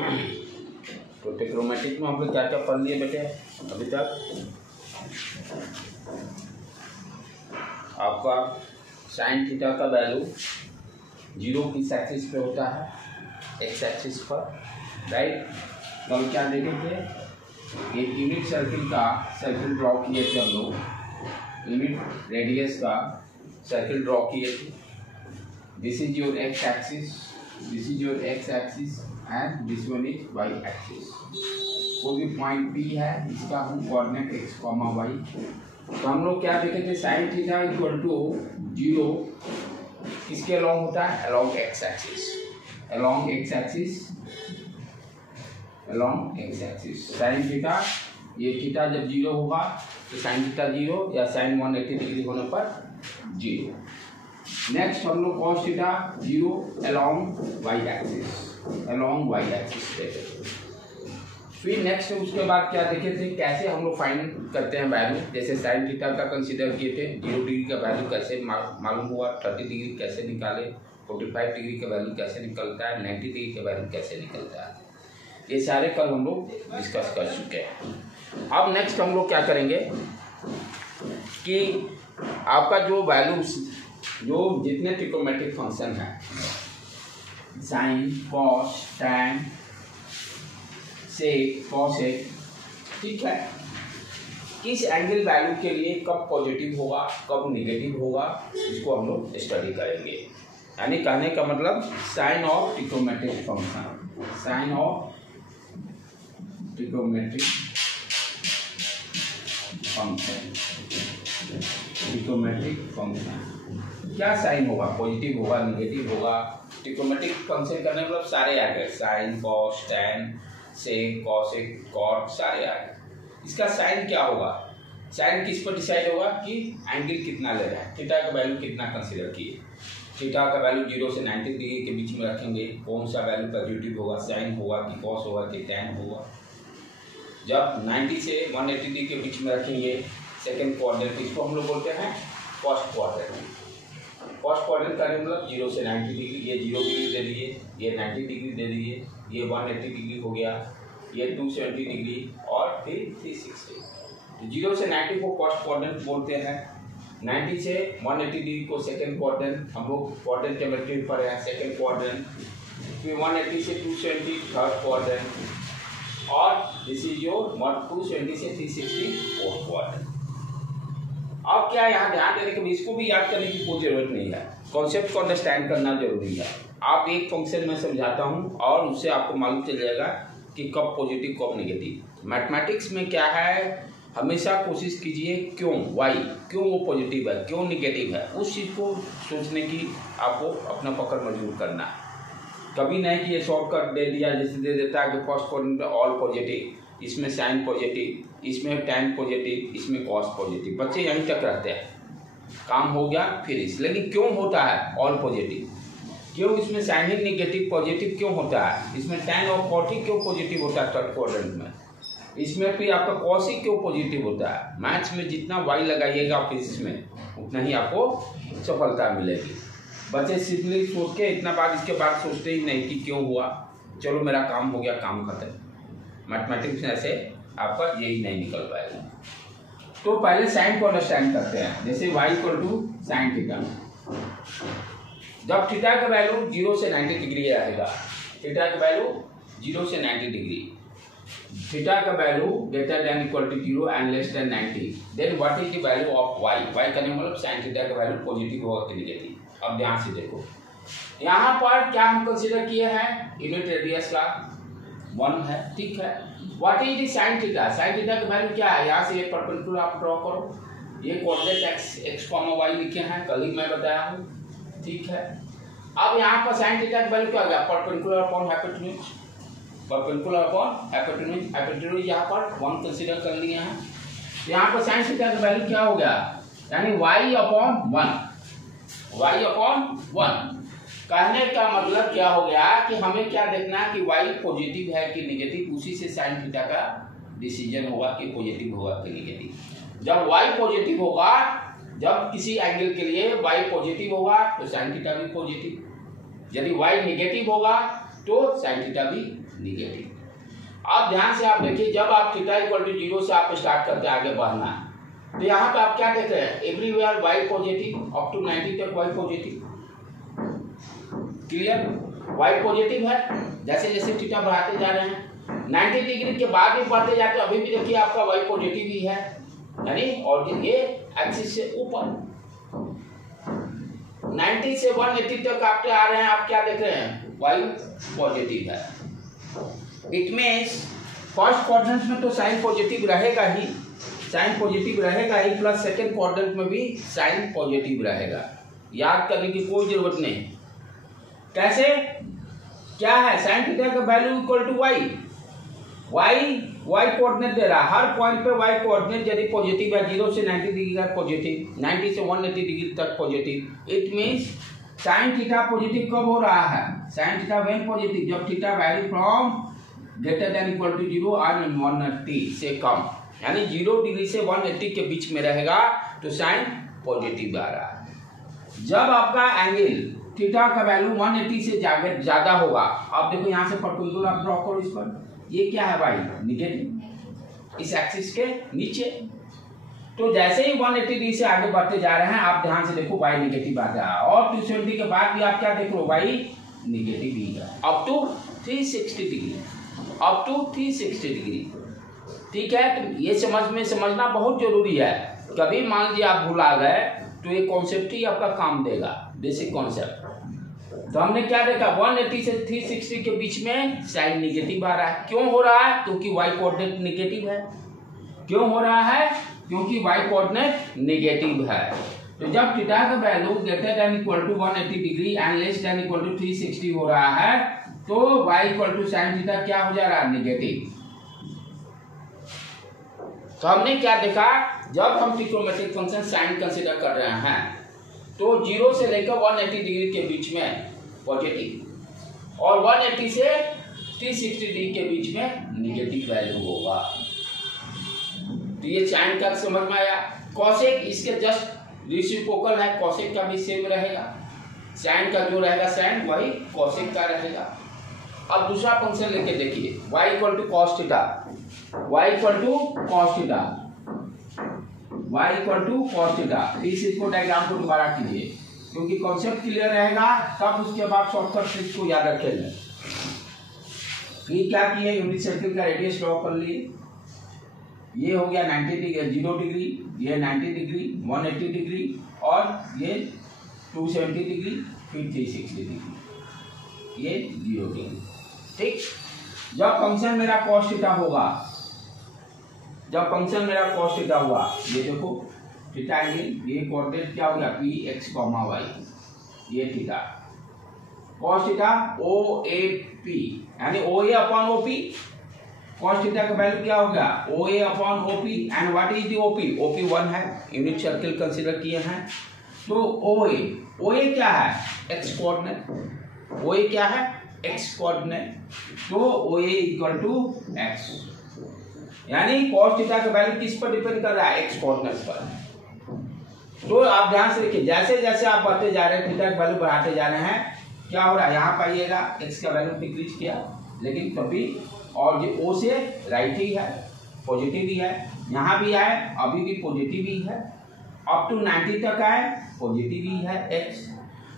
तो ट्रिग्नोमेट्रिक में हम लोग क्या क्या पढ़ लिए बेटे अभी तक? आपका साइन थीटा का वैल्यू 0 किस एक्सिस पे होता है? एक्स एक्सिस पर, राइट। तो हम क्या देखेंगे, एक यूनिट सर्किल का सर्किल ड्रॉ किए थे हम लोग, यूनिट रेडियस का सर्किल ड्रॉ किए थे। This is your x axis, this is your x axis and this one is y axis. कोई भी पॉइंट पी है, इसका हम कोऑर्डिनेट एक्स कॉमा वाई। तो हम लोग क्या देखे थे, साइन थीटा इक्वल टू 0 किसके अलॉन्ग होता है? Along x axis, along x axis, along x axis. Sine theta, ये थीटा जब 0 होगा तो साइन थीटा 0 या साइन 180 डिग्री होने पर 0। नेक्स्ट हम लोग cos theta 0 along y axis, along y axis देते थे। फिर नेक्स्ट उसके बाद क्या देखे थे, कैसे हम लोग फाइंड करते हैं वैल्यू। जैसे साइन थीटा का कंसीडर किए थे, 0 डिग्री का वैल्यू कैसे मालूम हुआ, 30 डिग्री कैसे निकाले, 45 डिग्री का वैल्यू कैसे निकलता है, 90 डिग्री का वैल्यू कैसे निकलता है, ये सारे कल हम लोग डिस्कस कर चुके हैं। अब नेक्स्ट हम लोग क्या करेंगे कि आपका जो वैल्यूज, जो जितने ट्रिग्नोमेट्रिक फंक्शन है, sign, cos, tan, sec, cosec, ठीक है, किस एंगल वैल्यू के लिए कब पॉजिटिव होगा कब निगेटिव होगा, इसको हम लोग स्टडी करेंगे। यानी कहने का मतलब sign of trigonometric function, sign of trigonometric function, trigonometric function क्या साइन होगा, पॉजिटिव होगा, निगेटिव होगा। ट्रिग्नोमेट्रिक फंक्शन करने मतलब सारे आ गए, sine, cos, tan, sec, cosec, cot, सारे आ गए। इसका साइन क्या होगा, साइन किस पर डिसाइड होगा कि एंगल कितना ले रहा है, थीटा का वैल्यू कितना कंसीडर किए। थीटा का वैल्यू 0 से 90 डिग्री के बीच में रखेंगे, कौन सा वैल्यू पॉजिटिव होगा, साइन होगा कि कॉस होगा कि टैन होगा। जब 90 से 180 डिग्री के बीच में रखेंगे सेकेंड क्वाड्रेंट, इसको हम लोग बोलते हैं फर्स्ट क्वाड्रेंट। फर्स्ट क्वाड्रेंट का मतलब 0 से 90 डिग्री, ये 0 डिग्री दे दिए, ये 90 डिग्री दे दिए, ये 180 डिग्री हो गया, ये 270 डिग्री और फिर 360। तो 0 से 90 को फर्स्ट क्वाड्रेंट बोलते हैं, 90 से 180 डिग्री को सेकेंड क्वाड्रेंट, हम लोग क्वाड्रेंट ज्योमेट्री पर है सेकेंड क्वाड्रेंट, फिर 180 से 270 थर्ड क्वाड्रेंट और दिस इज योर 270 से 360 फोर्थ क्वाड्रेंट। अब क्या यहाँ ध्यान देने के, इसको भी याद करने की कोई जरूरत नहीं है, कॉन्सेप्ट को अंडरस्टैंड करना जरूरी है। आप एक फंक्शन में समझाता हूँ और उससे आपको मालूम चल जाएगा कि कब पॉजिटिव कब नेगेटिव। मैथमेटिक्स में क्या है, हमेशा कोशिश कीजिए क्यों, वाई, क्यों वो पॉजिटिव है, क्यों नेगेटिव है, उस चीज़ को सोचने की आपको अपना पकड़ मजबूर करना है। कभी नहीं कि ये शॉर्टकट दे दिया, जैसे दे देता है कि फर्स्ट क्वाड्रेंट ऑल पॉजिटिव, इसमें साइन पॉजिटिव, इसमें टैन पॉजिटिव, इसमें कॉस पॉजिटिव। बच्चे यहीं तक रहते हैं, काम हो गया फिनिश। लेकिन क्यों होता है ऑल पॉजिटिव, क्यों इसमें साइन ही नेगेटिव पॉजिटिव क्यों होता है, इसमें टैन और कॉट ही क्यों पॉजिटिव होता है थर्ड क्वाड्रेंट में, इसमें फिर आपका कॉस ही क्यों पॉजिटिव होता है। मैथ्स में जितना वाई लगाइएगा फिजिक्स में उतना ही आपको सफलता मिलेगी। बच्चे सिंपली सोच के इतना बार इसके बाद सोचते ही नहीं कि क्यों हुआ, चलो मेरा काम हो गया, काम खत्म। मैथमेटिक्स में ऐसे आपका यही नहीं निकल पाएगा। तो पहले साइन को अंडरस्टैंड करते हैं। जैसे y equal to sine theta, जब थीटा का वैल्यू 0 से 90 डिग्री रहेगा, थीटा का वैल्यू 0 से 90 डिग्री, थीटा का value greater than equal to 0 and less than 90, then what is the value of y। y करने मतलब साइन थीटा का वैल्यू पॉजिटिव होगा कि नेगेटिव। अब ध्यान से देखो, यहाँ पर क्या हम कंसीडर किए हैं, यूनिट रेडियस का 1 है, ठीक है। What is the sine theta, sign theta का वैल्यू क्या है, यहाँ से ये परपेंडिकुलर आप ड्रॉ करो, ये कोऑर्डिनेट x कॉमा y लिखे हैं, कल ही मैं बताया हूँ, ठीक है। अब यहाँ पर साइन थीटा का वैल्यू क्या हो गया, perpendicular upon hypotenuse, perpendicular upon hypotenuse, hypotenuse यहाँ पर 1 कंसीडर कर लिए हैं। यहाँ पर साइन थीटा का वैल्यू क्या हो गया, यानी y अपॉन 1, y अपॉन 1। कहने का मतलब क्या हो गया कि हमें क्या देखना है कि y पॉजिटिव है कि नेगेटिव, उसी से साइन थीटा का डिसीजन होगा कि पॉजिटिव होगा कि नेगेटिव। जब y पॉजिटिव होगा, जब किसी एंगल के लिए y पॉजिटिव होगा तो साइन थीटा भी पॉजिटिव, यदि y नेगेटिव होगा तो साइन थीटा भी निगेटिव। अब ध्यान से आप देखिए, जब आप थीटा इक्वल टू 0 से आप स्टार्ट करके आगे बढ़ना, तो यहाँ पे आप क्या देख रहे हैं, everywhere y positive, up to 90 तक y positive. Clear, y positive है। जैसे जैसे थीटा बढ़ाते जा रहे हैं 90 डिग्री के बाद भी बढ़ते जाते हैं, अभी भी देखिए आपका y पॉजिटिव ही है, यानी और ये एक्सिस से ऊपर 90 से 180 तक आप आ रहे हैं, आप क्या देख रहे हैं, y पॉजिटिव है। इट मीन्स फर्स्ट क्वाड्रेंट में तो साइन पॉजिटिव रहेगा ही, साइन पॉजिटिव रहेगा ही, प्लस सेकंड क्वाड्रेंट में भी साइन पॉजिटिव रहेगा। याद करने की कोई जरूरत नहीं। कैसे, क्या है, साइन थीटा का value equal to Y, Y coordinate दे रहा है, हर पॉइंट पे वाई कोऑर्डिनेट यदि पॉजिटिव है, 0 से 90 डिग्री का पॉजिटिव, 90 से 180 डिग्री तक positive. It means sine theta positive कब हो रहा है, साइन थीटा व्हेन पॉजिटिव, जब theta vary from greater than equal to 0 और 180 से कम, यानी 0 डिग्री से 180 के बीच में रहेगा तो साइन पॉजिटिव आ रहा है। जब आपका एंगल थीटा का वैल्यू 180 से ज्यादा होगा, आप देखो यहाँ से परपेंडिकुलर आप ड्रॉ करो इस पर, ये क्या है भाई, निगेटिव, इस एक्सिस के नीचे। तो जैसे ही 180 डिग्री से आगे बढ़ते जा रहे हैं, आप ध्यान से देखो y निगेटिव आ रहा है, और 270 के बाद भी आप क्या देख रहे हो, y निगेटिव ही है, up to 360 degree, up to 360 degree. ठीक है, तो ये समझना बहुत जरूरी है। कभी मान लीजिए आप भुला गए तो ये कॉन्सेप्ट ही आपका काम देगा, बेसिक कॉन्सेप्ट। तो हमने क्या देखा, 180 से 360 के बीच में साइन निगेटिव आ रहा है। क्यों हो रहा है, क्योंकि y कोऑर्डिनेट निगेटिव है। क्यों हो रहा है, क्योंकि y कोऑर्डिनेट निगेटिव है। तो जब थीटा का value greater than equal to 180 degree and less than equal to 360 हो रहा है, तो y equal to sine theta क्या हो जा रहा है, निगेटिव। तो हमने क्या देखा, जब हम ट्रिग्नोमेट्रिक फंक्शन साइन कंसीडर कर रहे हैं तो 0 से लेकर 180 डिग्री के बीच में पॉजिटिव और 180 से 360 डिग्री के बीच में निगेटिव वैल्यू होगा। तो ये साइन का समझ में आया। कॉसेक इसके जस्ट रेसिप्रोकल है, कॉसेक का भी सेम रहेगा, साइन का जो रहेगा साइन वही कॉसेक का रहेगा। अब दूसरा फंक्शन लेके देखिए, y equal to cos theta, y equal to cos theta, y equal to cos theta. इस इसको डायग्राम को दोबारा कीजिए, क्योंकि कॉन्सेप्ट क्लियर रहेगा, तब उसके बाद शॉर्टकट ट्रिक को याद रखेंगे। ये क्या किए, यूनिट सर्किल का रेडियस ड्रॉ कर लिए, ये हो गया 90 डिग्री, 0 डिग्री, ये 90 डिग्री, 180 डिग्री और ये 270 डिग्री, फिर 360 डिग्री, ये 0 डिग्री। ठीक, जब फंक्शन मेरा कॉस थीटा होगा, जब फंक्शन मेरा कॉस थीटा हुआ, ये देखो थीटा एंगल, ये कोऑर्डिनेट क्या हो गया, पी एक्स कॉमा वाई, ये theta cos theta O A P, यानी O A upon O P. Cos theta का वैल्यू क्या हो गया, O A upon O P, and what is the O P, O P 1 है, unit circle consider किए हैं। तो ओ ए क्या है, एक्स कोऑर्डिनेट, ओ ए क्या है, एक्स कोऑर्डिनेट, तो ओ ए इक्वल टू एक्स, यानी कॉस थीटा का वैल्यू किस पर डिपेंड कर रहा है, एक्स कोऑर्डिनेट पर। तो आप ध्यान से देखिए, जैसे जैसे आप बढ़ते जा रहे हैं, थीटा का वैल्यू बढ़ाते जा रहे हैं, क्या हो रहा है, यहाँ पाइएगा एक्स का वैल्यू डिक्रीज किया, लेकिन तभी, और ये ओ से राइट ही है, पॉजिटिव ही है, यहाँ भी आए अभी भी पॉजिटिव ही है, अप टू 90 तक आए पॉजिटिव ही है एक्स।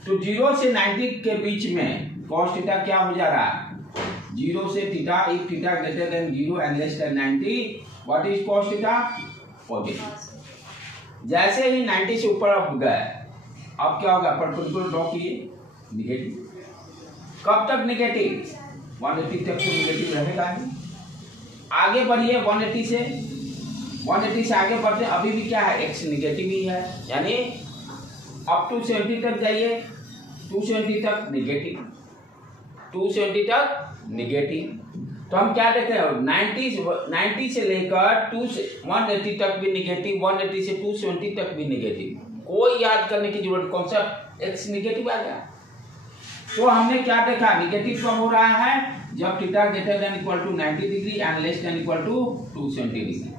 तो 0 से 90 के बीच में कॉस थीटा क्या हो जा रहा है, 0 से theta, if theta greater then 0 and less than 90, what is cos theta, positive. जैसे ही 90 से ऊपर आप गए, अब क्या होगा, परपेंडिकुलर ड्रॉ किए, निगेटिव। कब तक निगेटिव, 180 तक तो निगेटिव रहेगा ही। आगे बढ़िए 180 से आगे बढ़ते, अभी भी क्या है, एक्स निगेटिव ही है, यानी अप टू 70 तक जाइए, 270 तक निगेटिव, 270 तक निगेटिव। तो हम क्या देखते हैं, 90 से लेकर 180 तक भी निगेटिव, 180 से 270 तक भी निगेटिव। कोई याद करने की जरूरत, कौन सा, एक्स निगेटिव आ गया। तो हमने क्या देखा, निगेटिव कब हो रहा है, जब theta greater than equal to 90 degree and less than equal to 270 degree.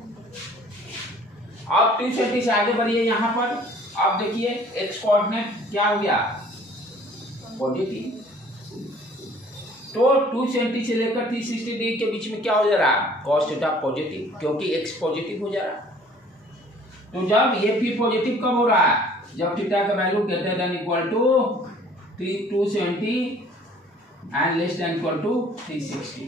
अब 270 से आगे बढ़िए, यहाँ पर आप देखिए एक्स कोऑर्डिनेट क्या हो गया, पॉजिटिव, तो 270 से लेकर 360 डिग्री के बीच में क्या हो जा रहा है, cos थीटा पॉजिटिव, क्योंकि x पॉजिटिव हो जा रहा है। तो जब ये फिर पॉजिटिव कब हो रहा है, जब थीटा का value greater than equal to 270 and less than equal to 360।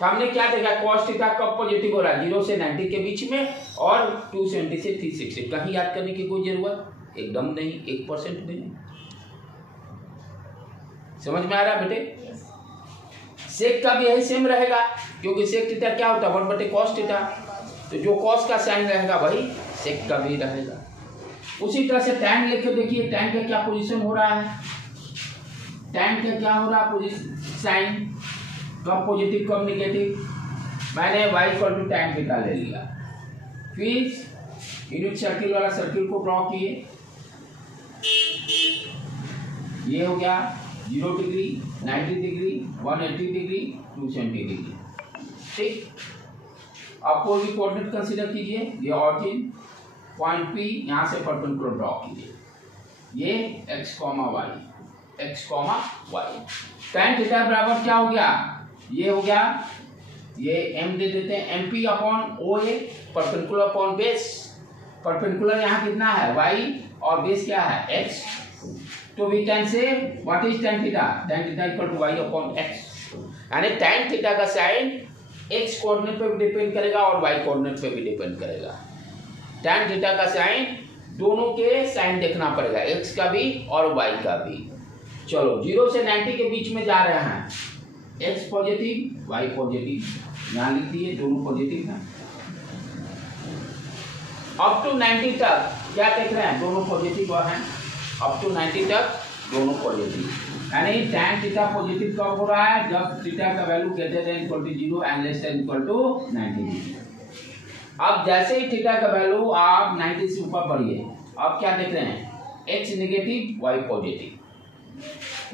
तो हमने क्या देखा, cos थीटा कब पॉजिटिव हो रहा है, 0 से 90 के बीच में और 270 से 360। कहीं याद करने की कोई जरूरत एकदम नहीं, 1% भी नहीं। समझ में आ रहा है बेटे? सेक का भी यही सेम रहेगा, क्योंकि सेक थीटा क्या होता है, 1/cos थीटा। तो जो cos का साइन रहेगा वही सेक का भी रहेगा। उसी तरह से tan लेके देखिए, tan का क्या पोजीशन हो रहा है, tan का क्या हो रहा है पोजीशन, साइन कब पॉजिटिव कब निगेटिव। मैंने y = tan थीटा ले लिया, फिर यूनिट सर्किल वाला सर्किल को ड्रॉ किए, ये हो गया 0 डिग्री, 90 डिग्री, 180 डिग्री, 270 डिग्री। ठीक, आप कोई भी कोऑर्डिनेट कंसीडर कीजिए, ये ऑरिजिन पॉइंट P यहाँ से परपेंडिकुलर ड्रॉ कीजिए, ये x, y। tan थीटा बराबर क्या हो गया, ये हो गया, ये m दे देते हैं, MP/OA, perpendicular upon base. Perpendicular यहाँ कितना है, y, और बेस क्या है, x। तो we can say what is tan theta, tan theta equal to y/x। यानी tan थीटा का साइन x कोऑर्डिनेट पे भी डिपेंड करेगा और y कोऑर्डिनेट पे भी डिपेंड करेगा। tan थीटा का साइन दोनों के साइन देखना पड़ेगा, x का भी और y का भी। चलो 0 से 90 के बीच में जा रहे हैं, x पॉजिटिव y पॉजिटिव, यहाँ लिख दिए दोनों पॉजिटिव हैं। अप टू 90 तक क्या देख रहे हैं, दोनों पॉजिटिव हैं, अप टू 90 तक दोनों पॉजिटिव। यानी tan थीटा पॉजिटिव कब हो रहा है, जब थीटा का value greater than equal to 0 and less than equal to 90 degree. अब जैसे ही थीटा का वैल्यू आप 90 से ऊपर बढ़िए, अब क्या देख रहे हैं, x नेगेटिव y पॉजिटिव।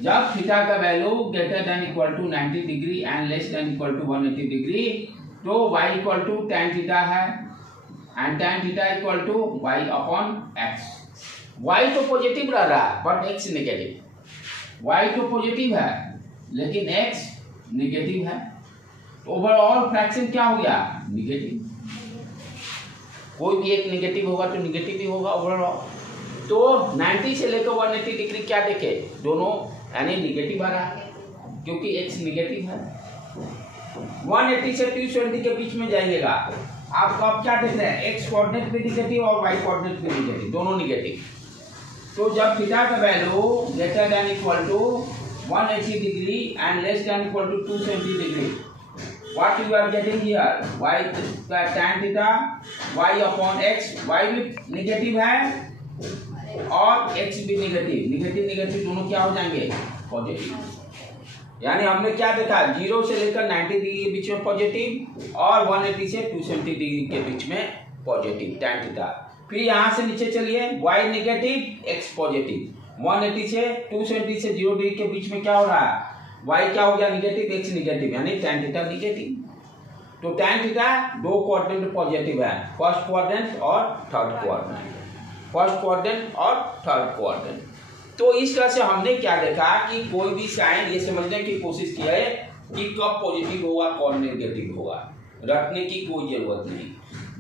जब थीटा का value greater than equal to 90 degree and less than equal to 180 degree, तो y equal to tan theta है and tan theta equal to y/x। y तो पॉजिटिव रह रहा है बट x नेगेटिव, y तो positive है लेकिन x नेगेटिव है, तो ओवरऑल फ्रैक्शन क्या हो गया, नेगेटिव। कोई भी एक नेगेटिव होगा तो नेगेटिव ही होगा ओवरऑल। तो 90 से लेकर 180 डिग्री क्या देखे, दोनों यानी नेगेटिव आ रहा है, क्योंकि x नेगेटिव है। 180 से 270 के बीच में जाइएगा, आपको अब क्या देख रहे हैं, x कोऑर्डिनेट भी नेगेटिव और y कोऑर्डिनेट भी नेगेटिव, दोनों नेगेटिव। तो जब थीटा का value greater than equal to 180 degree and less than equal to 270 degree, what you are getting here, y tan theta y/x, y भी नेगेटिव है और x भी नेगेटिव दोनों क्या हो जाएंगे, पॉजिटिव। यानी हमने क्या देखा, 0 से लेकर 90 डिग्री के बीच में पॉजिटिव और 180 से 270 डिग्री के बीच में पॉजिटिव tan थीटा। फिर यहाँ से नीचे चलिए, y नेगेटिव x पॉजिटिव, 180 से 270 से 0 डिग्री के बीच में क्या हो रहा है, y क्या हो गया, नेगेटिव, x नेगेटिव, यानी tan थीटा नेगेटिव। तो tan थीटा दो क्वाड्रेंट पॉजिटिव है, फर्स्ट क्वाड्रेंट और थर्ड क्वाड्रेंट, फर्स्ट क्वाड्रेंट और थर्ड क्वाड्रेंट। तो इस तरह से हमने क्या देखा कि कोई भी साइन ये समझने की कोशिश की है कि कब पॉजिटिव होगा कौन नेगेटिव होगा, रटने की कोई जरूरत नहीं।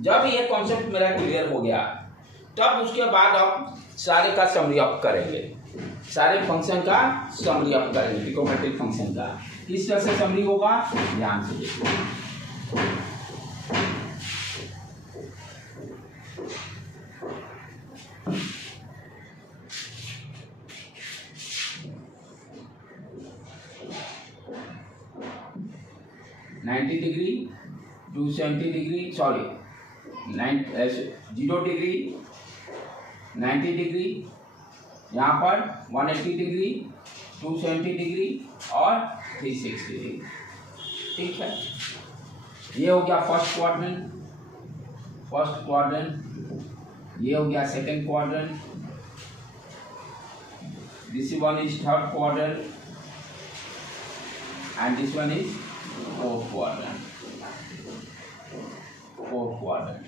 जब ये कॉन्सेप्ट मेरा क्लियर हो गया तब उसके बाद आप सारे का समरी अप करेंगे, सारे फंक्शन का समरी अप करेंगे, ट्रिग्नोमेट्रिक फंक्शन का। किस तरह से समरी होगा, ध्यान से देखिए। Degree 270 degree, sorry 0 degree, 90 degree, यहाँ पर 180 डिग्री, 270 डिग्री और 360 डिग्री। ठीक है, ये हो गया फर्स्ट क्वाड्रेंट, ये हो गया second quadrant, this one is third quadrant and this one is fourth quadrant.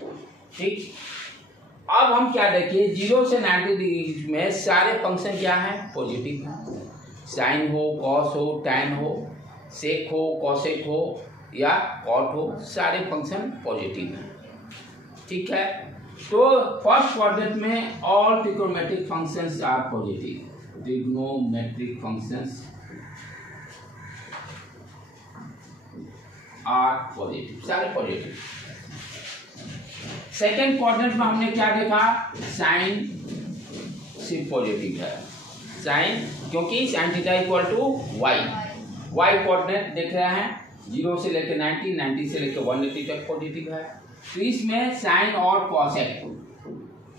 ठीक, अब हम क्या देखिए, 0 से 90 डिग्री में सारे फंक्शन क्या हैं, पॉजिटिव हैं, साइन हो, कॉस हो, टैन हो, सेक हो, कॉसेक हो या कॉट हो, सारे फंक्शन पॉजिटिव हैं। ठीक है, तो फर्स्ट क्वाड्रेंट में all trigonometric functions are positive, trigonometric functions are positive, सारे पॉजिटिव। सेकेंड क्वाड्रेंट में हमने क्या देखा, साइन सिर्फ पॉजिटिव है, साइन, क्योंकि sine theta equal to y coordinate देख रहे हैं 0 से लेकर 90, 90 से लेकर 180 तक पॉजिटिव है। तो इसमें साइन और कॉसेक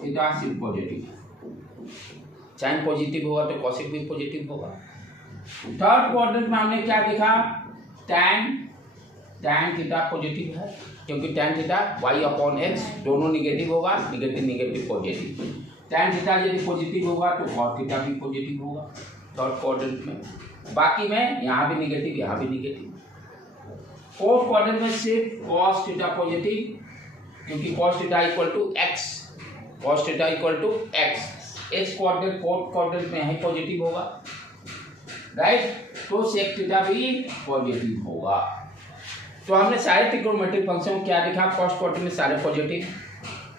थीटा सिर्फ पॉजिटिव है, साइन पॉजिटिव होगा तो कॉसेक भी पॉजिटिव होगा। थर्ड क्वाड्रेंट में हमने क्या देखा, टैन थीटा पॉजिटिव है, क्योंकि टैन थीटा y/x दोनों निगेटिव होगा, निगेटिव पॉजिटिव। टैन थीटा यदि पॉजिटिव होगा तो कॉट थीटा भी पॉजिटिव होगा थर्ड क्वाड्रेंट में। बाकी में यहाँ भी निगेटिव, यहाँ भी निगेटिव। फोर्थ क्वाड्रेंट में सिर्फ कॉस थीटा पॉजिटिव, क्योंकि cos theta equal to x, cos theta equal to x quadrant fourth quadrant में यही पॉजिटिव होगा, राइट। तो सेक थीटा भी पॉजिटिव होगा। तो हमने सारे ट्रिग्नोमेट्रिक फंक्शन क्या देखा, फर्स्ट क्वाड्रेंट में सारे पॉजिटिव,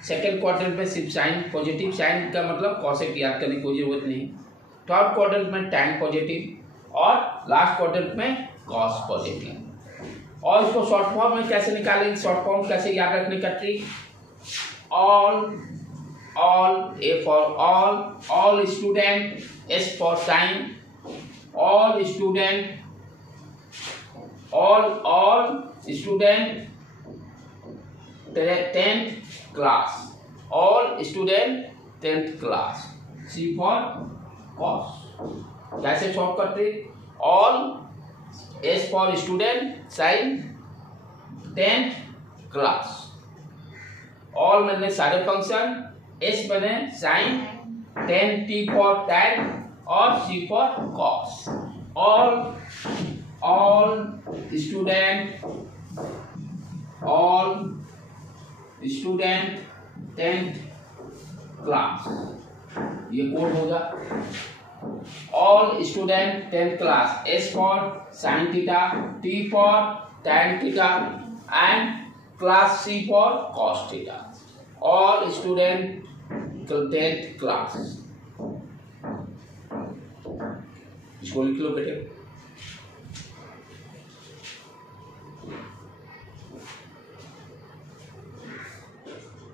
सेकेंड क्वाड्रेंट में सिर्फ साइन पॉजिटिव, साइन का मतलब कॉसेक याद करने की कोई जरूरत नहीं, थर्ड क्वाड्रेंट में टैन पॉजिटिव और लास्ट क्वाड्रेंट में कॉस पॉजिटिव। और इसको शॉर्ट फॉर्म में कैसे निकालेंगे, शॉर्ट फॉर्म कैसे याद रखने का trick, all A for all student, S for sine, all student tenth class, all student 10th class, C for cos. कैसे शॉर्ट करते, all, S for student, sine 10th class, all मैंने सारे function, S बने sine, 10 T for tan और C for cos. All student 10th class, ये code होगा। All student 10th class, S for sine theta, T for tan theta and class C for cos theta. All student 10th class, इसको लिख लो बेटे।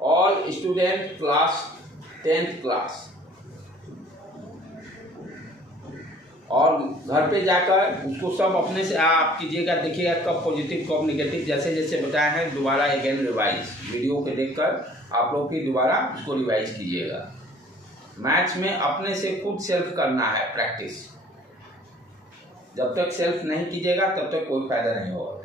All student class 10th class, और घर पे जाकर उसको सब अपने से आप कीजिएगा, देखिएगा कब पॉजिटिव कब निगेटिव, जैसे जैसे बताया है दोबारा अगेन रिवाइज, वीडियो को देखकर आप लोग की दोबारा उसको रिवाइज कीजिएगा। मैथ्स में अपने से खुद सेल्फ करना है प्रैक्टिस, जब तक सेल्फ नहीं कीजिएगा तब तक कोई फायदा नहीं होगा।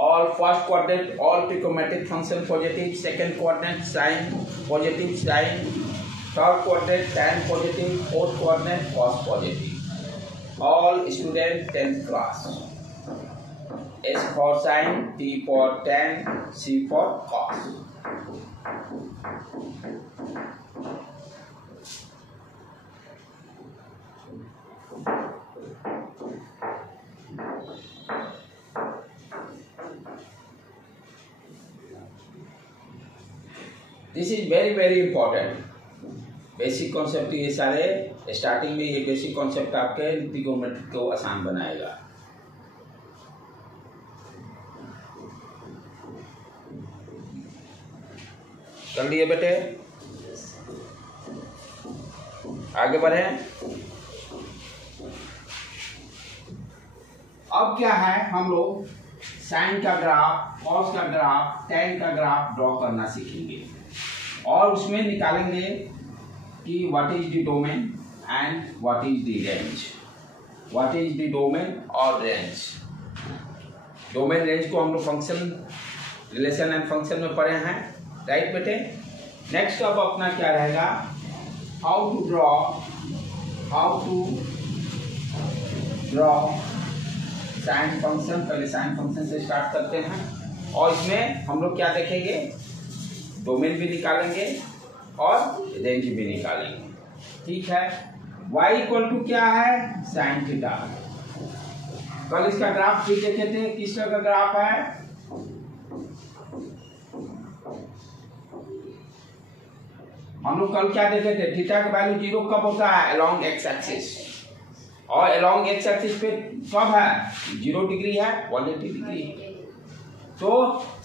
All first quadrant, all trigonometric function positive, second quadrant sine positive, sine, third quadrant tan positive, fourth quadrant cos positive. All student 10th class. S for sine, T for tan, C for cos. This is very very important. Basic concept ये सारे starting में, ये basic concept आपके trigonometry को आसान बनाएगा। कर लिए बेटे, आगे बढ़े। अब क्या है, हम लोग साइन का ग्राफ, कॉस का ग्राफ, टैन का ग्राफ ड्रॉ करना सीखेंगे और उसमें निकालेंगे कि what is the domain and what is the range. What is the domain और रेंज। डोमेन रेंज को हम लोग फंक्शन, रिलेशन एंड फंक्शन में पढ़े हैं, राइट बेटे। नेक्स्ट अब अपना क्या रहेगा, how to draw sine function. पहले साइन फंक्शन से स्टार्ट करते हैं और इसमें हम लोग क्या देखेंगे, डोमेन भी निकालेंगे और रेंज भी निकालेंगे। ठीक है, y इक्वल टू क्या है, साइन थीटा। कल इसका ग्राफ भी देखे थे, किस तरह का ग्राफ है, हम लोग कल क्या देखे थे, थीटा का वैल्यू 0 कब होता है, अलोंग एक्स एक्सिस, और अलोंग एक्स एक्सिस पे कब है, 0 डिग्री है, 180 डिग्री। तो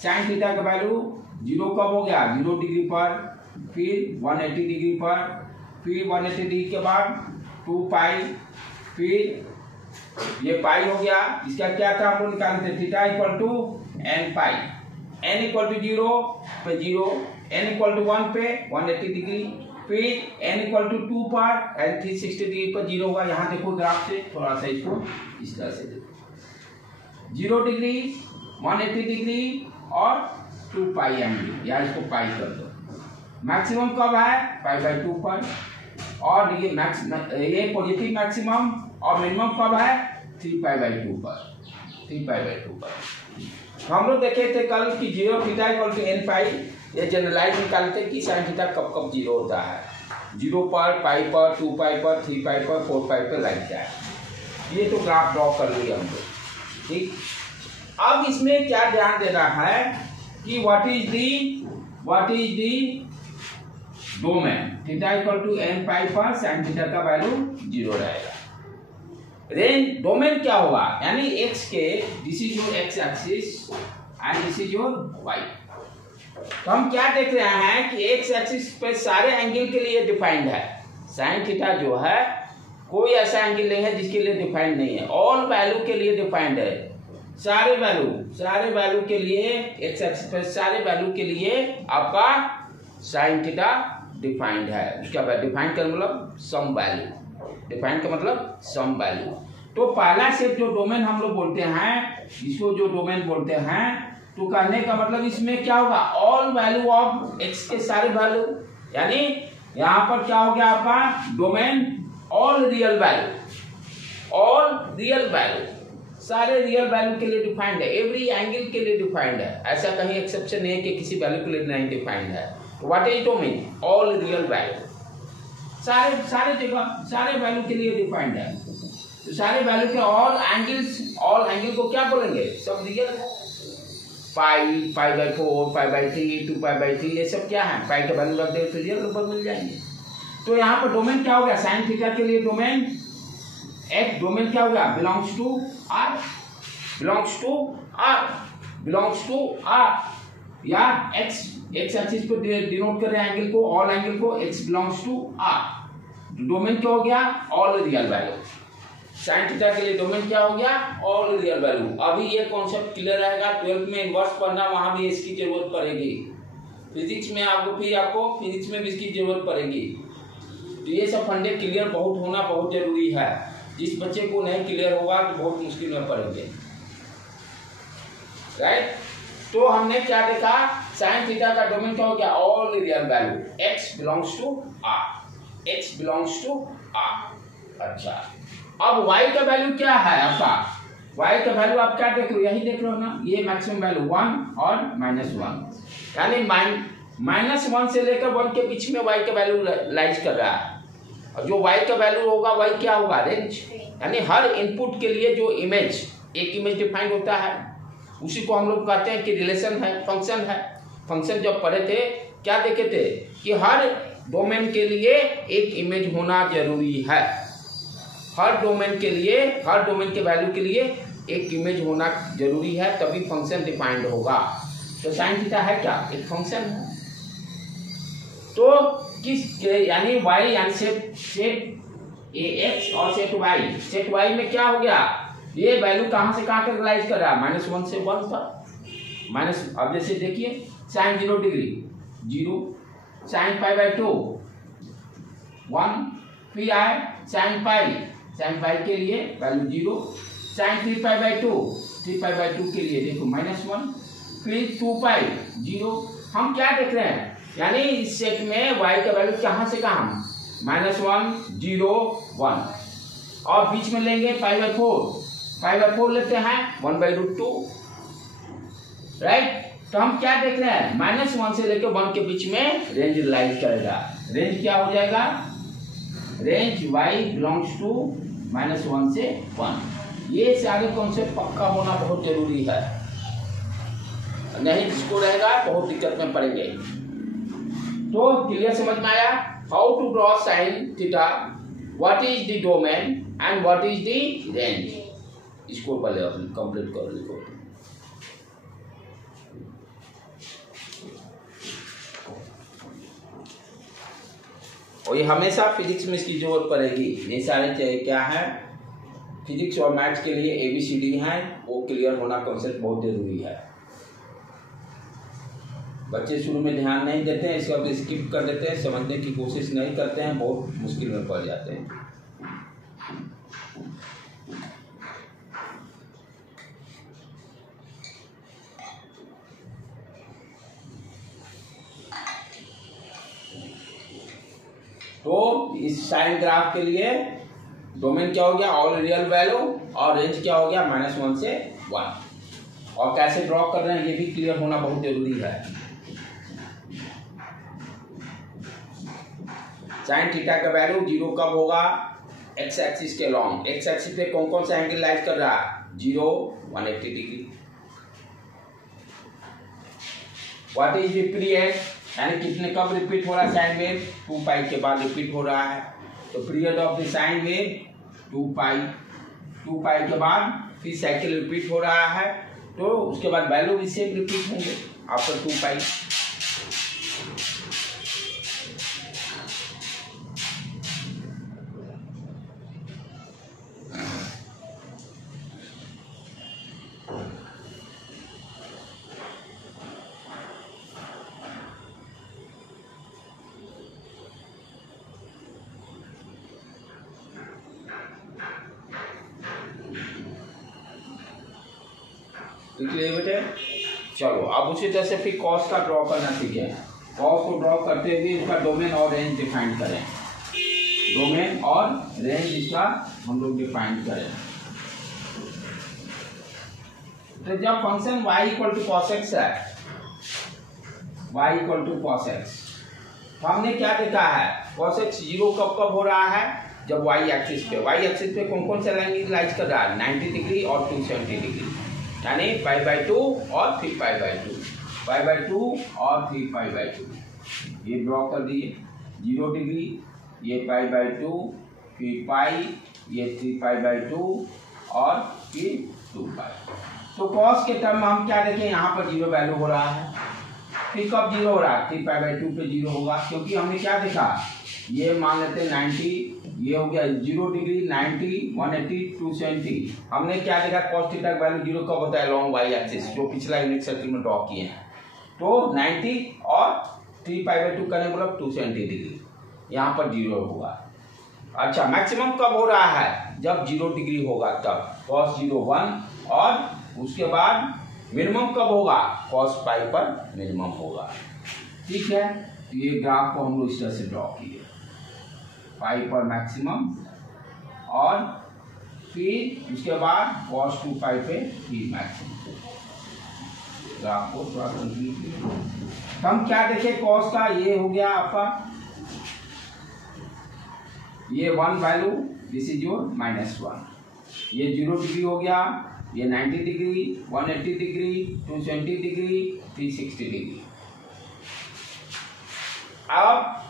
साइन थीटा का वैल्यू 0 कब हो गया, 0 डिग्री पर, फिर 180 डिग्री पर, फिर 180 डिग्री के बाद 2 पाई, फिर ये पाई हो गया। इसका क्या था, हम लोग निकालते थे theta equal to n pi, n equal to 0 पे 0, n इक्वल टू 1 पे 180 डिग्री, फिर n इक्वल टू 2 पर n 360 डिग्री पर 0 होगा। यहाँ देखो ग्राफ से थोड़ा सा इसको इस तरह से देखो, 0 डिग्री, 180 डिग्री और 2 पाई एंगल, या इसको पाई कर दो। मैक्सिमम कब है, π/2 पर, और ये पॉजिटिव मैक्सिमम और मिनिमम कब है, 3π/2 पर, 3π/2 पर। हम लोग देखे थे कल कि 0 थीटा इक्वल टू n पाई, ये जनरलाइज निकालते कि साइन थीटा कब कब 0 होता है, 0 पर, पाई पर, 2 पाई पर, 3 पाई पर, 4 पाई पर लाइक जाए। ये तो ग्राफ ड्रॉ कर लिया हम लोग। ठीक, अब इसमें क्या ध्यान देना है कि what is the domain, theta equal to n pi पर साइन थीटा का वैल्यू 0 रहेगा। रेंज डोमेन क्या होगा, यानी x के, this is your x axis and this is your y। तो हम क्या देख रहे हैं कि x एक्सिस पे सारे एंगल के लिए डिफाइंड है, साइन थीटा जो है कोई ऐसा एंगल नहीं है जिसके लिए डिफाइंड नहीं है, ऑल वैल्यू के लिए डिफाइंड है, सारे वैल्यू के लिए, x एक्सिस पे सारे वैल्यू के लिए आपका साइन थीटा डिफाइंड है। उसका डिफाइंड का मतलब सम वैल्यू, डिफाइंड का मतलब सम वैल्यू। तो पहला सेट जो डोमेन हम लोग बोलते हैं, इसको जो डोमेन बोलते हैं, तो कहने का मतलब इसमें क्या होगा, ऑल वैल्यू ऑफ एक्स के सारे वैल्यू, यानी यहाँ पर क्या हो गया आपका डोमेन, ऑल रियल वैल्यू, सारे रियल वैल्यू के लिए डिफाइंड है, एवरी एंगल के लिए डिफाइंड है, ऐसा कहीं एक्सेप्शन नहीं है कि किसी वैल्यू के लिए नहीं डिफाइंड है। What is domain, all real value, सारे जगह सारे वैल्यू के लिए डिफाइंड है। तो सारे वैल्यू के ऑल एंगल को क्या बोलेंगे, सब रियल है। π/4, π/3, 2π/3, ये सब क्या है, पाई का वैल्यू रख दे तो रियल नंबर मिल जाएंगे। तो यहाँ पर डोमेन क्या हो गया, साइन थीटा के लिए डोमेन x, डोमेन क्या हो गया, बिलोंग्स टू r, या x एक्सिस पे डिनोट कर रहे हैं एंगल को, ऑल एंगल को, x belongs to r। Domain क्या हो गया, all real value. Sine theta के लिए डोमेन क्या हो गया, ऑल रियल वैल्यू। अभी ये कॉन्सेप्ट क्लियर रहेगा, 12th में इनवर्स पढ़ना, वहां भी इसकी जरूरत पड़ेगी। फिजिक्स में आपको फिजिक्स में भी इसकी जरूरत पड़ेगी। तो ये सब फंडे क्लियर होना बहुत जरूरी है। जिस बच्चे को नहीं क्लियर होगा तो बहुत मुश्किल में पड़ेंगे, राइट। तो हमने क्या देखा, साइन थीटा का डोमेन क्या हो गया, all real value, x belongs to r। अच्छा, अब y का वैल्यू क्या है आपका, y का वैल्यू आप क्या देख रहे हो, यही देख रहे हो ना, ये मैक्सिमम वैल्यू 1 और -1, यानी -1 से लेकर 1 के बीच में y का वैल्यू लाइज कर रहा है। और जो y का वैल्यू होगा वही क्या होगा, रेंज, यानी हर इनपुट के लिए जो एक इमेज डिफाइंड होता है, उसी को हम लोग कहते हैं कि रिलेशन है, फंक्शन है। फंक्शन जब पढ़े थे क्या देखे थे कि हर डोमेन के लिए एक इमेज होना जरूरी है, हर डोमेन के वैल्यू के लिए एक इमेज होना जरूरी है, तभी फंक्शन डिफाइंड होगा। तो साइन थीटा है क्या, एक फंक्शन है। तो यानी y, यानी सेट x और सेट y में क्या हो गया, ये वैल्यू कहां से कहां तक रिलाइज कर रहा है, -1 से 1 पर। अब जैसे देखिए साइन 0 डिग्री 0, साइन π/2 1, फिर आए साइन पाई के लिए वैल्यू 0, साइन 3π/2 के लिए देखो -1, फिर 2 पाई 0। हम क्या देख रहे हैं, यानी इस सेट में y का वैल्यू कहां से कहां, -1 0 1, और बीच में लेंगे π/4, π/4 लेते हैं 1/√2, राइट। तो हम क्या देख रहे हैं, -1 से लेकर 1 के बीच में रेंज लाइज करेगा। रेंज क्या हो जाएगा, रेंज y बिलोंग्स टू -1 से 1। ये सारे कॉन्सेप्ट पक्का होना बहुत जरूरी है, नहीं जिसको रहेगा बहुत दिक्कत में पड़ेंगे। तो क्लियर समझ में आया, how to draw sine theta, what is the domain and what is the range. इसको पहले कंप्लीट कर लिखो। और ये हमेशा फिजिक्स में इसकी जरूरत पड़ेगी। ये सारे क्या है, फिजिक्स और मैथ्स के लिए ABCD हैं, वो क्लियर होना कॉन्सेप्ट बहुत जरूरी है। बच्चे शुरू में ध्यान नहीं देते हैं, इसका स्किप कर देते हैं, समझने की कोशिश नहीं करते हैं, बहुत मुश्किल में पड़ जाते हैं। तो इस साइन ग्राफ के लिए डोमेन क्या हो गया, ऑल रियल वैल्यू, और रेंज क्या हो गया -1 से 1। और कैसे ड्रॉ कर रहे हैं ये भी क्लियर होना बहुत जरूरी है। साइन थीटा का वैल्यू 0 कब होगा, एक्स एक्सिस के लॉन्ग। एक्स एक्सिस पे कौन कौन सा एंगल लाइज कर रहा है, 0, 180 degree. What is the period, यानी कितने कब रिपीट हो रहा है साइन वेव, 2π के बाद रिपीट हो रहा है। तो period of the sine wave 2π के बाद फिर साइकिल रिपीट हो रहा है, तो उसके बाद वैल्यू भी सेम रिपीट होंगे आफ्टर 2π। क्लियर बेटे, चलो अब उसी तरह से फिर कॉस का ड्रॉ करना सीखे। कॉस को ड्रॉ करते हुए इसका डोमेन और रेंज डिफाइन करें। डोमेन और रेंज इसका हम लोग डिफाइन करें। तो जब फंक्शन y = cos x है, y = cos x, तो हमने क्या देखा है, cos x 0 कब कब हो रहा है, जब y एक्सिस पे कौन कौन से लाइन लाइज कर रहा है, 90 डिग्री और 270 डिग्री, यानी π/2 और फिर π/2, π/2 और फिर π/2। ये ड्रॉ कर दिए 0 डिग्री, ये π/2, फिर पाई, ये 3π/2 और फिर 2π। तो कॉस के टर्म में हम क्या देखें, यहाँ पर 0 वैल्यू हो रहा है। फिर कब 0 हो रहा है, 3π/2 पे 0 होगा, क्योंकि हमने क्या देखा, ये मान लेते हैं 90, ये हो गया 0 डिग्री, 90, 180, 270। हमने क्या देखा, cos थीटा का वैल्यू 0 कब होता है, लॉन्ग y एक्सिस, जो पिछला यूनिट सर्किल में ड्रॉ किए हैं। तो 90 और 3π/2 करने मतलब 270 डिग्री, यहाँ पर 0 होगा। अच्छा, मैक्सिमम कब हो रहा है, जब 0 डिग्री होगा तब cos 0 1, और उसके बाद मिनिमम कब होगा, cos π पर मिनिमम होगा। ठीक है, तो ये ग्राफ को हम लोग इस तरह से ड्रॉ किए, पाई पर मैक्सिमम, और फिर उसके बाद cos 2π पे फिर मैक्सिमम। ग्राफ को थोड़ा कंप्लीट हम क्या देखें, cos का ये हो गया आपका, ये 1 वैल्यू, दिस इज योर -1। ये 0 डिग्री हो गया, ये 90 डिग्री, 180 डिग्री, 270 डिग्री, 360 डिग्री। अब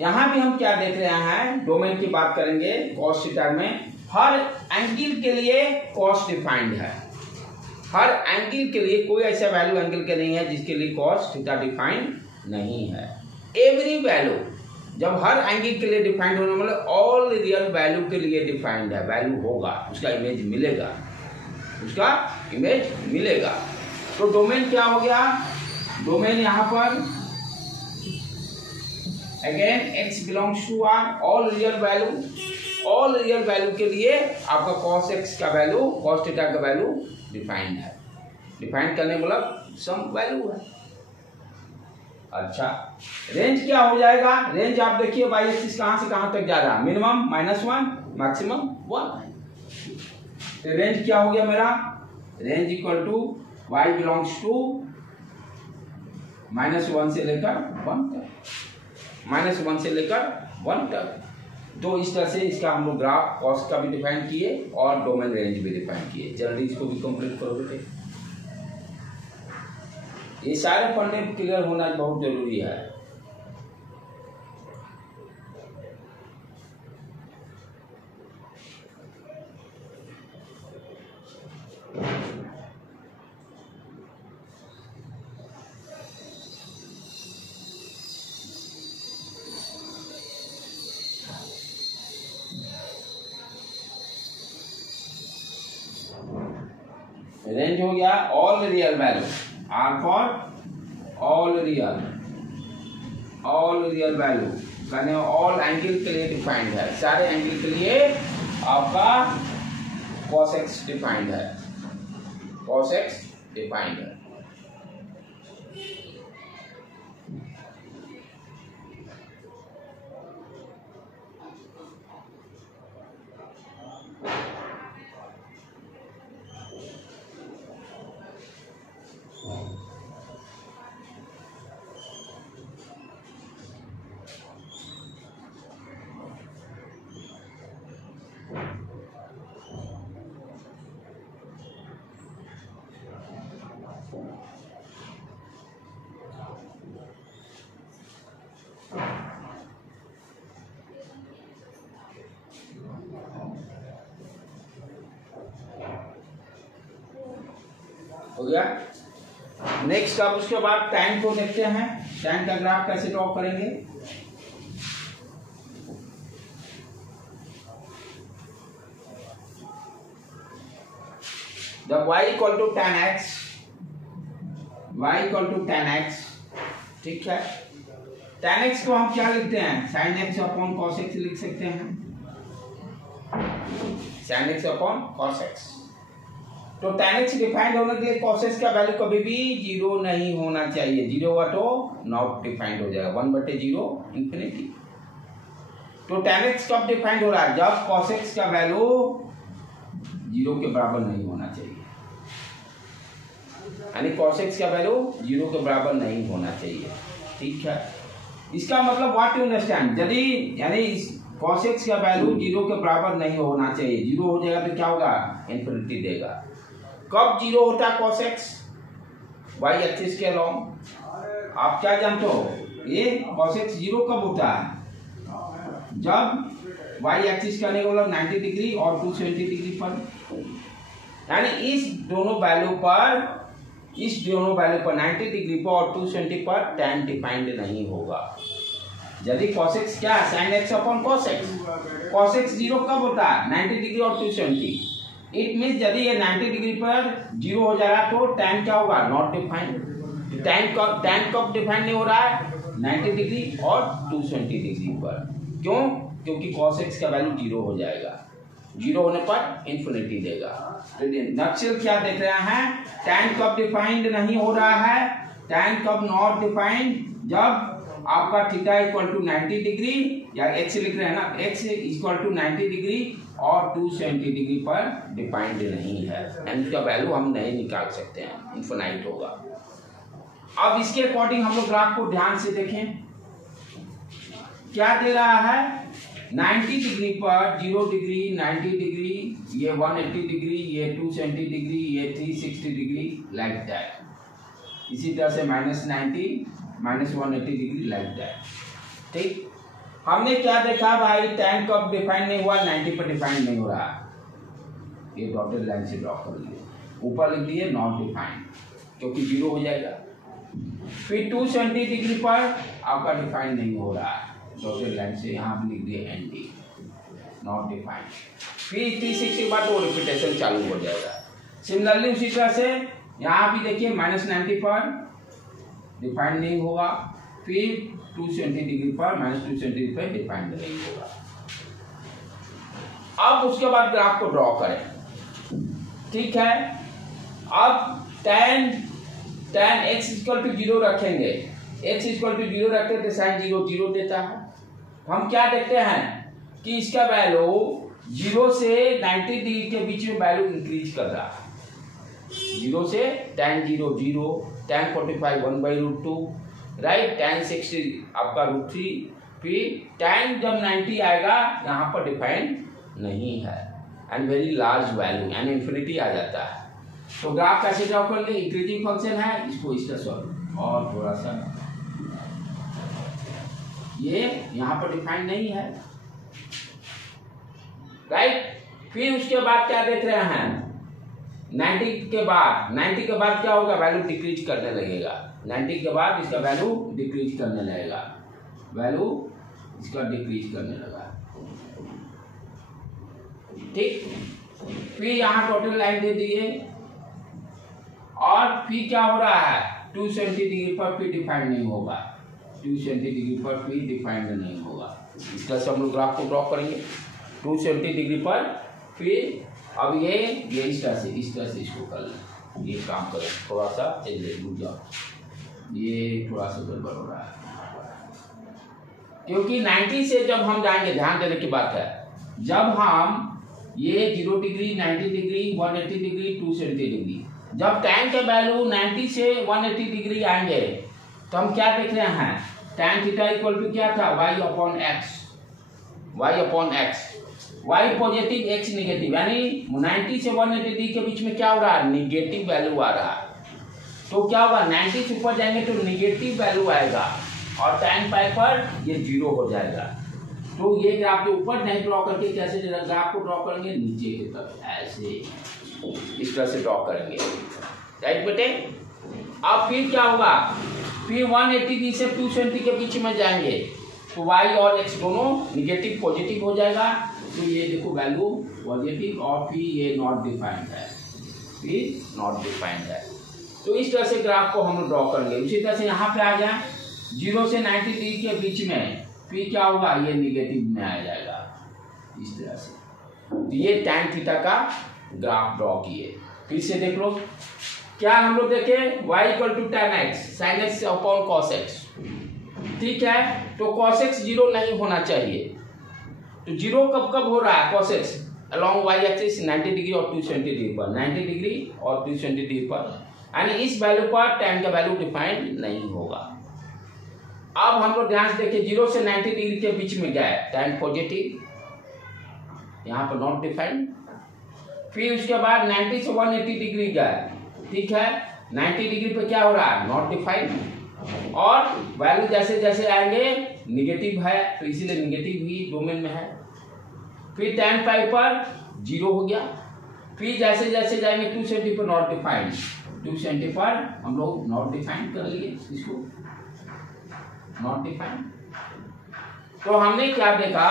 यहाँ भी हम क्या देख रहे हैं, डोमेन की बात करेंगे। cos थीटा में हर एंगल के लिए cos डिफाइंड है। हर एंगल के लिए कोई ऐसा वैल्यू एंगल के नहीं है जिसके लिए cos थीटा डिफाइंड नहीं है। एवरी वैल्यू, जब हर एंगल के लिए डिफाइंड होने मतलब ऑल रियल वैल्यू के लिए डिफाइंड है, वैल्यू होगा, उसका इमेज मिलेगा, उसका इमेज मिलेगा। तो डोमेन क्या हो गया, डोमेन यहाँ पर again x belongs to r, all real value, all real value के लिए आपका cos x का वैल्यू, cos थीटा का वैल्यू डिफाइंड है। डिफाइंड करने मतलब सम वैल्यू है। अच्छा, रेंज क्या हो जाएगा, रेंज आप देखिए y एक्सिस कहां से कहां तक जा रहा है, मिनिमम -1 मैक्सिमम 1 है। तो रेंज क्या हो गया मेरा, range equal to y belongs to -1 से लेकर 1 तक, -1 से लेकर 1 तक। तो इस तरह से इसका हम लोग ग्राफ कॉस्ट का भी डिफाइन किए और डोमेन रेंज भी डिफाइन किए। जल्दी इसको भी कंप्लीट करो बेटे। ये सारे पढ़ने क्लियर होना बहुत जरूरी है। रेंज हो गया all real value, R for all real value, यानी ऑल एंगल के लिए डिफाइंड है, सारे एंगल के लिए आपका cos x डिफाइंड है, cos x डिफाइंड है। हो गया। नेक्स्ट अब उसके बाद टाइम को देखते हैं, टाइम का ग्राफ कैसे ड्रॉ करेंगे। जब y equal to tan x, y equal to tan x, ठीक है। tan x को हम क्या लिखते हैं, sin x upon cos x लिख सकते हैं, sin x upon cos x। तो tan x डिफाइंड होने के लिए cos x का वैल्यू कभी भी 0 नहीं होना चाहिए, 0 हुआ तो नॉट डिफाइंड हो जाएगा, 1/0 इंफिनिटी। तो tan x कब डिफाइंड हो रहा है, जब cos x का वैल्यू 0 के बराबर नहीं होना चाहिए, यानी cos x का वैल्यू 0 के बराबर नहीं होना चाहिए, ठीक है। इसका मतलब व्हाट यू अंडरस्टैंड, यदि यानी cos x का वैल्यू 0 के बराबर नहीं होना चाहिए, 0 हो जाएगा तो क्या होगा, इंफिनिटी देगा। कब 0 होता है cos x, y एक्सिस के अलोंग, आप क्या जानते हो, ये cos x 0 कब होता है, जब y एक्सिस का मतलब 90 डिग्री और 270 डिग्री पर, यानी इस दोनों वैल्यू पर 90 डिग्री पर और 270 पर tan डिफाइंड नहीं होगा। यदि cos x क्या है, sin x upon cos x 0 कब होता है, 90 डिग्री और 270। इट मीन्स यदि ये 90 डिग्री पर 0 हो जा रहा है तो tan क्या होगा, नॉट डिफाइंड। tan कब डिफाइंड नहीं हो रहा है, 90 डिग्री और 270 डिग्री पर। क्यों, क्योंकि cos x का वैल्यू 0 हो जाएगा, 0 होने पर इंफिनिटी देगा। तो नक्सल क्या देख रहे हैं, tan कब डिफाइंड नहीं हो रहा है, tan कब नॉट डिफाइंड, जब आपका थीटा इक्वल टू 90 डिग्री, या x लिख रहे हैं ना, x इक्वल टू 90 डिग्री और 270 डिग्री पर डिफाइंड नहीं है, यानी इसका वैल्यू हम नहीं निकाल सकते हैं, इनफिनाइट होगा। अब इसके अकॉर्डिंग हम लोग ग्राफ को ध्यान से देखें, क्या दे रहा है, 90 डिग्री पर 0 डिग्री, 90 डिग्री, ये 180 डिग्री, ये 270 डिग्री, ये 360 डिग्री, लाइक दैट। इसी तरह से -90, -180 डिग्री, लाइक दैट, ठीक। हमने क्या देखा भाई, tan कब डिफाइन नहीं हुआ, 90 पर डिफाइन नहीं हो रहा, ये डॉटेड लाइन से ड्रॉ कर लिए, ऊपर लिख दिए नॉट डिफाइंड, क्योंकि 0 हो जाएगा। फिर 270 डिग्री पर आपका डिफाइन नहीं हो रहा है, डॉटेड लाइन से यहाँ भी लिख दिए ND, नॉट डिफाइंड। फिर 360 के बाद वो रिपीटेशन चालू हो जाएगा। सिमिलरली उसी तरह से यहाँ भी देखिए -90 पर डिफाइंड नहीं होगा, फिर 270 डिग्री पर -270 डिग्री पर डिफाइंड नहीं होगा। अब उसके बाद ग्राफ को ड्रॉ करें, ठीक है। अब tan x इक्वल टू 0 रखेंगे, x इक्वल टू 0 रखते तो sin 0 0 देता है। हम क्या देखते हैं कि इसका वैल्यू 0 से 90 डिग्री के बीच में वैल्यू इंक्रीज कर रहा है। 0 से tan 0 0, tan 45 1/√2, राइट, tan 60 आपका √3, फिर tan जब 90 आएगा यहाँ पर डिफाइन नहीं है and very large value and infinity आ जाता है। तो ग्राफ कैसे ड्रॉ कर ले, इंक्रीजिंग फंक्शन है, इसको इस तरह सॉल्व, और थोड़ा सा ये यहाँ पर डिफाइन नहीं है, राइट। फिर उसके बाद क्या देख रहे हैं, 90 के बाद क्या होगा, वैल्यू डिक्रीज करने लगेगा। 90 के बाद इसका वैल्यू डिक्रीज करने लगेगा, वैल्यू इसका डिक्रीज करने लगा, ठीक। फिर यहाँ टोटल लाइन दे दिए, और फिर क्या हो रहा है, 270 डिग्री पर फिर डिफाइंड नहीं होगा, 270 डिग्री पर फिर डिफाइंड नहीं होगा। इस तरह से हम लोग ग्राफ को ड्रॉ करेंगे 270 डिग्री पर, फिर अब ये इस तरह से इसको कर लें, ये काम करें, थोड़ा सा रुक जाओ, ये थोड़ा सा गड़बड़ हो रहा है, क्योंकि 90 से जब हम जाएंगे, ध्यान देने की बात है, जब हम ये 0 डिग्री 90 डिग्री 180 डिग्री 270 डिग्री, जब tan के वैल्यू 90 से 180 डिग्री आएंगे तो हम क्या देख रहे हैं, tan थीटा इक्वल टू क्या था, y पॉजिटिव x निगेटिव, यानी 90 से 180 डिग्री के बीच में क्या हो रहा है, निगेटिव वैल्यू आ रहा है। तो क्या होगा, 90 से ऊपर जाएंगे तो निगेटिव वैल्यू आएगा, और tan पाई पर ये 0 हो जाएगा। तो ये ग्राफ के ऊपर नहीं ड्रॉ करके कैसे ग्राफ को ड्रॉ करेंगे, नीचे की तरफ ऐसे इस तरह से ड्रॉ करेंगे, राइट बेटे। अब फिर क्या होगा, फिर 180 डिग्री से 270 के बीच में जाएंगे तो y और x दोनों निगेटिव पॉजिटिव हो जाएगा। तो ये देखो वैल्यू पॉजिटिव, और फिर ये नॉट डिफाइंड है, फिर नॉट डिफाइंड है। तो इस तरह से ग्राफ को हम ड्रॉ करेंगे। उसी तरह से यहाँ पे आ जाए 0 से 90 डिग्री के बीच में, फिर क्या होगा, ये निगेटिव में आ जाएगा इस तरह से। तो ये tan थीटा का ग्राफ ड्रॉ किए। फिर से देख लो, क्या हम लोग देखे, y equal to tan x sin x upon cos x, ठीक है। तो cos x 0 नहीं होना चाहिए, तो 0 कब कब हो रहा है, cos x along y axis 90 degree और 270 डिग्री पर, 90 डिग्री और 270 डिग्री पर, यानी इस वैल्यू पर tan का वैल्यू डिफाइंड नहीं होगा। अब हम लोग ध्यान से देखिए, 0 से 90 डिग्री के बीच में गए, tan पॉजिटिव, यहाँ पर नॉट डिफाइंड। फिर उसके बाद 90 से 180 डिग्री गए, ठीक है, 90 डिग्री पे क्या हो रहा है, नॉट डिफाइंड, और वैल्यू जैसे जैसे आएंगे निगेटिव है, तो इसीलिए निगेटिव ही डोमेन में है। फिर tan पाई पर 0 हो गया, फिर जैसे जैसे जाएंगे 270 पर नॉट डिफाइंड, 270 पर हम लोग नॉट डिफाइंड कर लिए इसको, नॉट डिफाइंड। तो हमने क्या देखा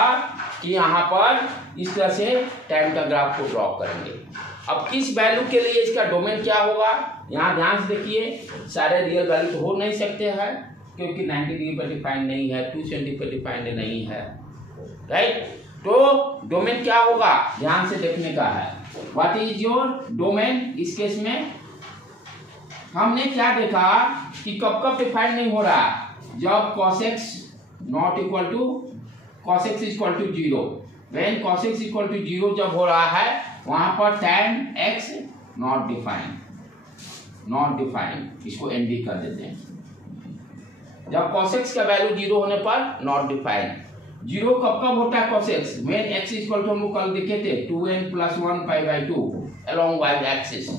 कि यहाँ पर इस तरह से tan का ग्राफ को ड्रॉ करेंगे। अब किस वैल्यू के लिए इसका डोमेन क्या होगा, यहाँ ध्यान से देखिए, सारे रियल वैल्यू तो हो नहीं सकते हैं, क्योंकि 90 डिग्री पर डिफाइंड नहीं है, 270 पर डिफाइंड नहीं है, राइट। तो डोमेन क्या होगा, ध्यान से देखने का है, व्हाट इज योर डोमेन। इस केस में हमने क्या देखा कि कब कब डिफाइंड नहीं हो रहा, जब cos x not equal to cos x equal to 0, when cos x equal to 0 जब हो रहा है, वहां पर tan x नॉट डिफाइंड, इसको ND कर देते हैं। जब cos x का वैल्यू 0 होने पर नॉट डिफाइंड। 0 कब कब होता है cos x, when x equal to हम लोग कल देखे थे 2n + 1 π/2 along y axis,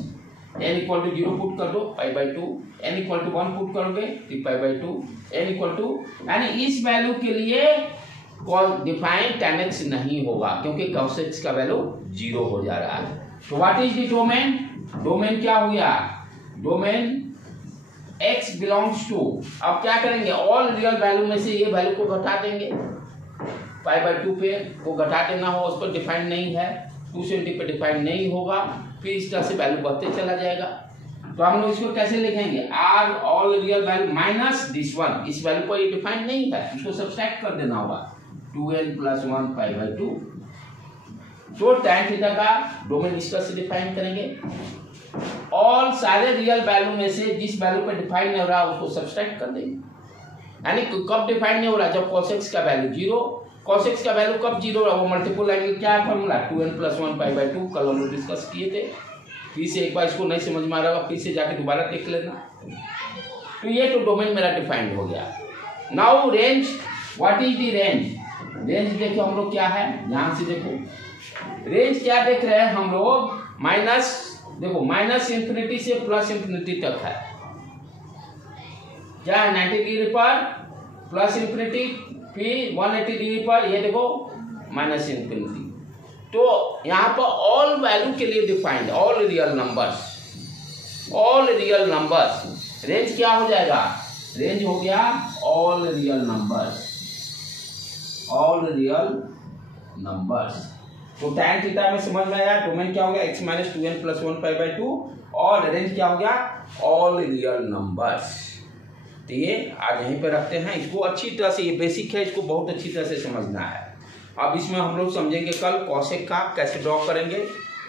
n equal to 0 put कर दो π/2, n इक्वल टू 1 पुट करोगे तो π/2, n इक्वल टू, यानी इस वैल्यू के लिए डिफाइंड tan x नहीं होगा, क्योंकि cos x का वैल्यू 0 हो जा रहा है। तो what is the domain, domain क्या हो गया, डोमेन x बिलोंग्स टू, अब क्या करेंगे, ऑल रियल वैल्यू में से ये वैल्यू को घटा देंगे, π/2 पे को घटा देना हो, उस पर डिफाइंड नहीं है, 270 पे डिफाइंड नहीं होगा, फिर इस तरह से वैल्यू बढ़ते चला जाएगा। तो हम लोग इसको कैसे लिखेंगे, R all real value minus this one, इस वैल्यू पर ये डिफाइंड नहीं है, इसको सब्सट्रैक्ट कर देना होगा, 2n + 1 π/2। तो tan थीटा का डोमेन इस तरह से डिफाइन करेंगे, ऑल सारे रियल वैल्यू में से जिस वैल्यू पे डिफाइन नहीं हो रहा उसको सब्सट्रैक्ट कर देंगे, यानी कब डिफाइन नहीं हो रहा, जब cos x का वैल्यू 0 cos x का वैल्यू कब 0 है, वो मल्टीपल एंगल क्या है फॉर्मूला 2n + 1 π/2, कल हम लोग डिस्कस किए थे। फिर से एक बार इसको नहीं समझ में आ रहा होगा फिर से जाके दोबारा देख लेना। तो ये तो डोमेन मेरा डिफाइंड हो गया। Now range, what is the range? Range देखो हम लोग क्या है, ध्यान से देखो रेंज क्या देख रहे हैं हम लोग, माइनस, देखो माइनस इंफिनिटी से प्लस इंफिनिटी तक है, क्या है 90 डिग्री पर प्लस इंफिनिटी, फिर 180 डिग्री पर ये देखो माइनस इंफिनिटी। तो यहाँ पर ऑल वैल्यू के लिए defined, all real numbers, all real numbers, range क्या हो जाएगा, रेंज हो गया all real numbers, all real numbers. तो tan थीटा में समझ में आया, डोमेन क्या हो गया x - 2n + 1 π/2 और रेंज क्या हो गया ऑल रियल नंबर्स। तो ये आज यहीं पे रखते हैं, इसको अच्छी तरह से, ये बेसिक है, इसको बहुत अच्छी तरह से समझना है। अब इसमें हम लोग समझेंगे कल कॉसेक का कैसे ड्रॉ करेंगे,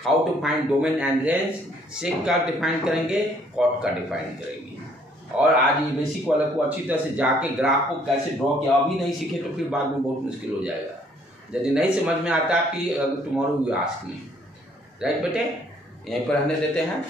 how to find domain and range, sec का डिफाइन करेंगे, कॉट का डिफाइन करेंगे। और आज ये बेसिक वाला को अच्छी तरह से जाके ग्राफ को कैसे ड्रॉ किया, अभी नहीं सीखे तो फिर बाद में बहुत मुश्किल हो जाएगा। यदि नहीं समझ में आता कि tomorrow you ask me, right बेटे, यहीं पर रहने देते हैं।